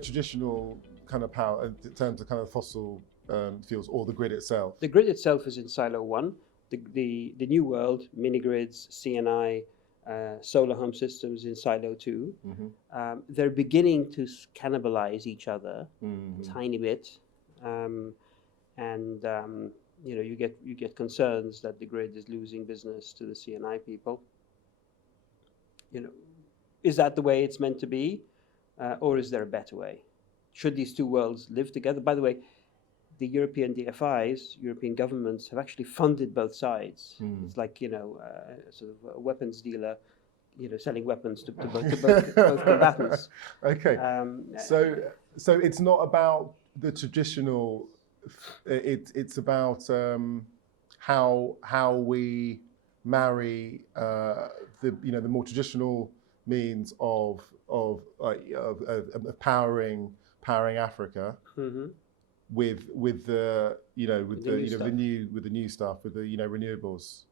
traditional kind of power in terms of kind of fossil fuels or the grid itself? The grid itself is in silo 1. The new world, mini grids, CNI, solar home systems in silo 2. Mm-hmm. They're beginning to cannibalize each other Mm-hmm. a tiny bit, you get concerns that the grid is losing business to the CNI people. Is that the way it's meant to be, or is there a better way? Should these two worlds live together? By the way, the European DFIs, European governments, have actually funded both sides. Mm. It's like sort of a weapons dealer, selling weapons to both combatants. Okay. So it's not about the traditional. It's about how we marry the more traditional means of powering Africa. Mm-hmm. with the new stuff, with the renewables.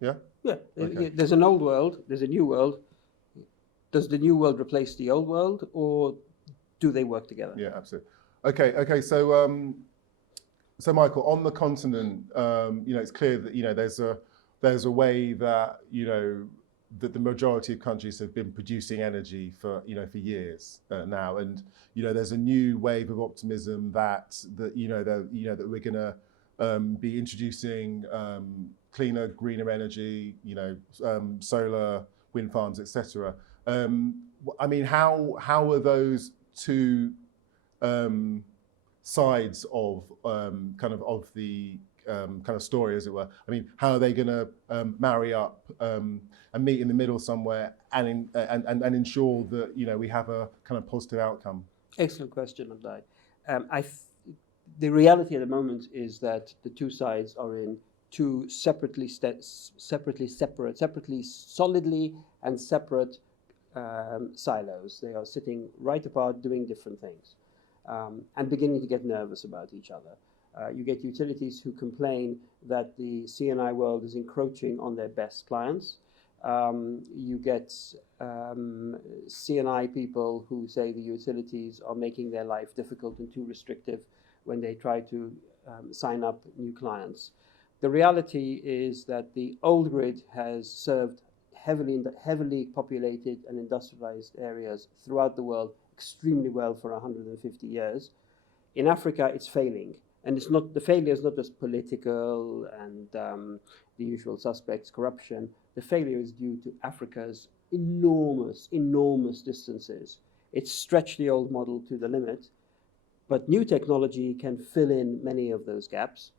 Yeah. Yeah. Okay. There's an old world. There's a new world. Does the new world replace the old world, or do they work together? Yeah, absolutely. Okay. So Michael, on the continent, it's clear that there's a way that that the majority of countries have been producing energy for years now, and there's a new wave of optimism that we're going to be introducing cleaner, greener energy, solar, wind farms, etc. I mean, how are those two sides of the story, as it were? I mean, how are they going to marry up and meet in the middle somewhere and ensure that we have a kind of positive outcome? Excellent question, Abdai. The reality at the moment is that the two sides are in two separately solidly and separate silos. They are sitting right apart, doing different things, and beginning to get nervous about each other. You get utilities who complain that the CNI world is encroaching on their best clients. You get CNI people who say the utilities are making their life difficult and too restrictive when they try to sign up new clients. The reality is that the old grid has served heavily populated and industrialized areas throughout the world extremely well for 150 years. In Africa, it's failing. And the failure is not just political and the usual suspects, corruption. The failure is due to Africa's enormous distances. It's stretched the old model to the limit, but new technology can fill in many of those gaps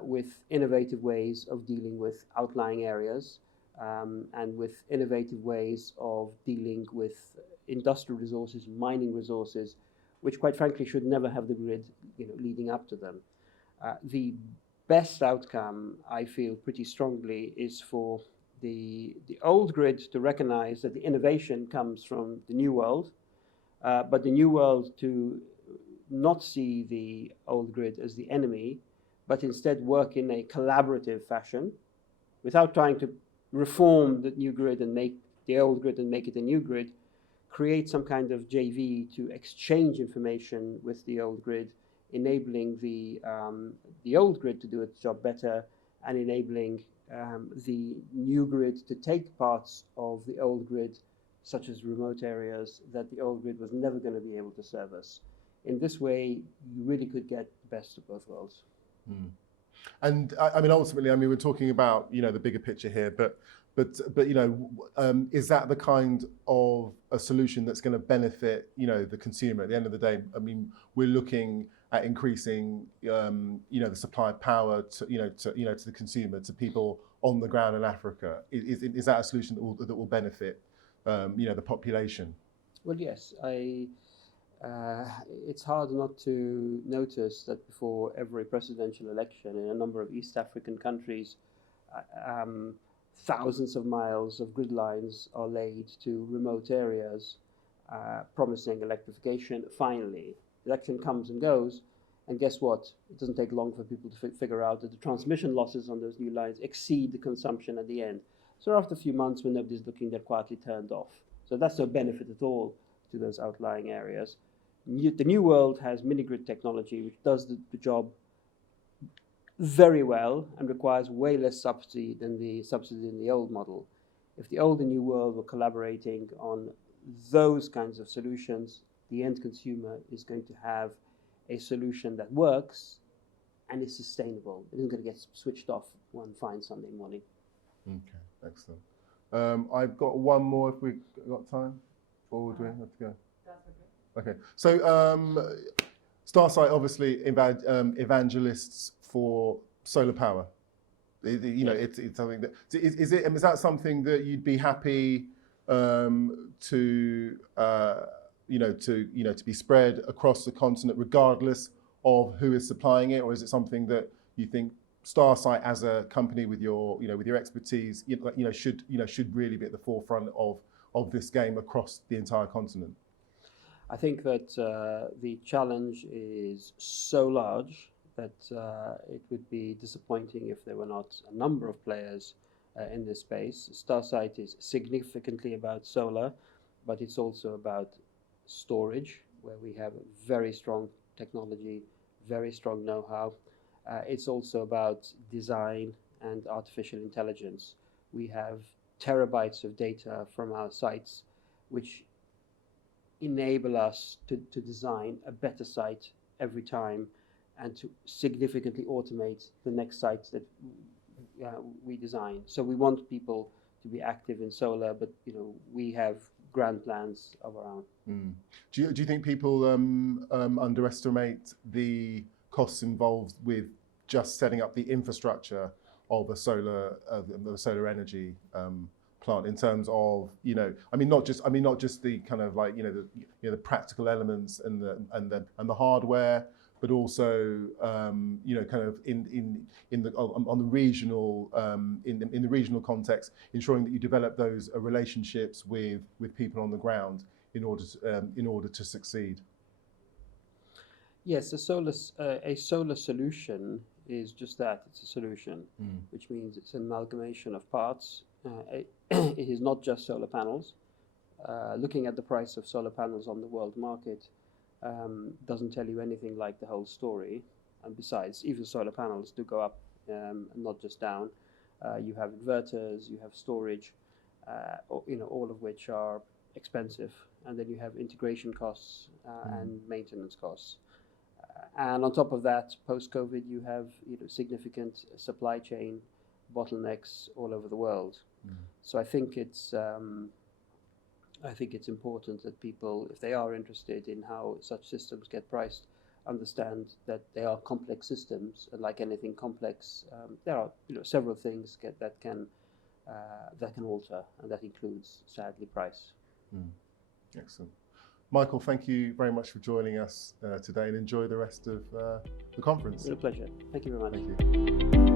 with innovative ways of dealing with outlying areas and with innovative ways of dealing with industrial resources, mining resources, which quite frankly should never have the grid leading up to them. The best outcome, I feel pretty strongly, is for the old grid to recognize that the innovation comes from the new world, but the new world to not see the old grid as the enemy, but instead work in a collaborative fashion without trying to reform the new grid and make the old grid and make it a new grid. Create some kind of JV to exchange information with the old grid, enabling the old grid to do its job better and enabling the new grid to take parts of the old grid, such as remote areas, that the old grid was never going to be able to service. In this way, you really could get the best of both worlds. Mm. And I mean, ultimately, we're talking about the bigger picture here, but is that the kind of a solution that's going to benefit the consumer at the end of the day? I mean, we're looking at increasing the supply of power to the consumer, to people on the ground in Africa. Is that a solution that will benefit the population? Well, yes. It's hard not to notice that before every presidential election in a number of East African countries, thousands of miles of grid lines are laid to remote areas, promising electrification. Finally, the election comes and goes, and guess what? It doesn't take long for people to figure out that the transmission losses on those new lines exceed the consumption at the end. So after a few months, when nobody's looking, they're quietly turned off. So that's no benefit at all to those outlying areas. The new world has mini-grid technology, which does the job very well and requires way less subsidy than the subsidy in the old model. If the old and new world were collaborating on those kinds of solutions, the end consumer is going to have a solution that works and is sustainable. It isn't going to get switched off one fine Sunday morning. Okay, excellent. I've got one more if we've got time, or do we have to go? That's okay. Okay, so Starsight obviously evangelists for solar power. It's something that is that something that you'd be happy to be spread across the continent regardless of who is supplying it, or is it something that you think Starsight as a company with your expertise should really be at the forefront of this game across the entire continent? I think that the challenge is so large that it would be disappointing if there were not a number of players in this space. Starsight is significantly about solar, but it's also about storage, where we have very strong technology, very strong know-how. It's also about design and artificial intelligence. We have terabytes of data from our sites, which enable us to design a better site every time and to significantly automate the next sites that we design. So we want people to be active in solar, but we have grand plans of our own. Mm. Do you think people underestimate the costs involved with just setting up the infrastructure of the solar energy plant, in terms of not just the kind of like the practical elements and the hardware, but also kind of on the regional in the regional context, ensuring that you develop those relationships with people on the ground in order to succeed. Yes, a solar solution is just that. It's a solution, which means it's an amalgamation of parts. It is not just solar panels. Looking at the price of solar panels on the world market doesn't tell you anything like the whole story. And besides, even solar panels do go up, not just down. You have inverters, you have storage, all of which are expensive. And then you have integration costs and maintenance costs. And on top of that, post-COVID, you have significant supply chain bottlenecks all over the world. So I think it's important that people, if they are interested in how such systems get priced, understand that they are complex systems, and like anything complex, there are several things that can alter, and that includes, sadly, price. Excellent. Michael, thank you very much for joining us today, and enjoy the rest of the conference. It's a pleasure. Thank you very much. Thank you.